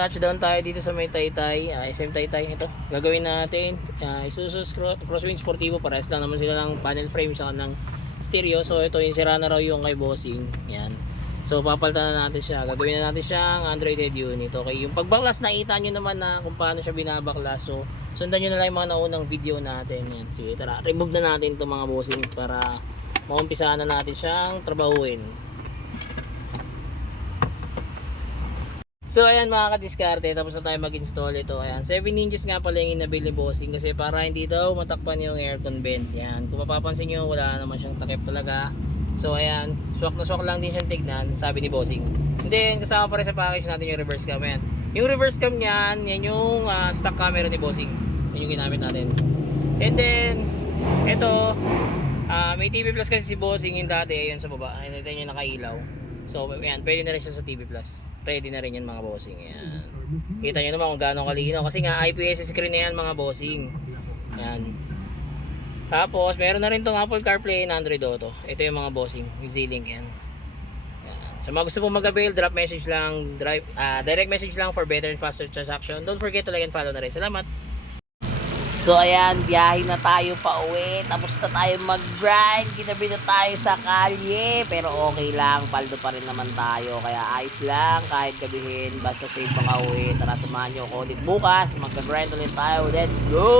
Touchdown tayo dito sa may Taytay, SM Taytay ito. Gagawin natin Isuzu Crosswind Sportivo, parehas lang naman sila ng panel frame sa ng stereo. So ito yung sira na raw yung kay Bossing. Yan. So papalitan na natin siya. Gagawin na natin siyang Android unit. Okay, yung pagbaklas nakita nyo naman na kung paano siya binabaklas. So sundan nyo na lang yung mga naunang video natin. Yan. Sige, tara, remove na natin itong mga Bossing para maumpisahan na natin siyang trabahuin. So ayan mga kadiskarte, tapos na tayo mag-install ito. Ayan, 7 inches nga pala yung inabili Bossing kasi para hindi daw matakpan yung aircon vent. Yan, kung mapapansin nyo wala naman siyang takip talaga. So ayan, swak na swak lang din siyang tignan, sabi ni Bossing. And then kasama pa rin sa package natin yung reverse cam. Ayan, yung reverse cam niyan, yan yung stock camera ni Bossing. Yan yung ginamit natin. And then ito, may TV Plus kasi si Bossing yung dati, ayun sa baba. Ayun, ito yung nakailaw. So ayan, pwede na rin siya sa TV Plus. Ready na rin yan mga Bossing. Ayan. Kita nyo naman kung gaano kalinaw. Kasi nga IPS screen na yan mga Bossing. Ayan. Tapos meron na rin tong Apple CarPlay and Android Auto. Ito yung mga Bossing. Z-Link yan. Ayan. So mga gusto pong mag-avail, drop message lang. Direct message lang for better and faster transaction. Don't forget to like and follow na rin. Salamat. So ayan, biyahe na tayo pa uwi. Tapos na tayo mag-grind. Ginabi na tayo sa kalye. Pero okay lang, paldo pa rin naman tayo. Kaya ayos lang, kahit gabihin. Basta safe pa uwi. Tara, samahan nyo ako ulit bukas. Mag-grind ulit tayo. Let's go!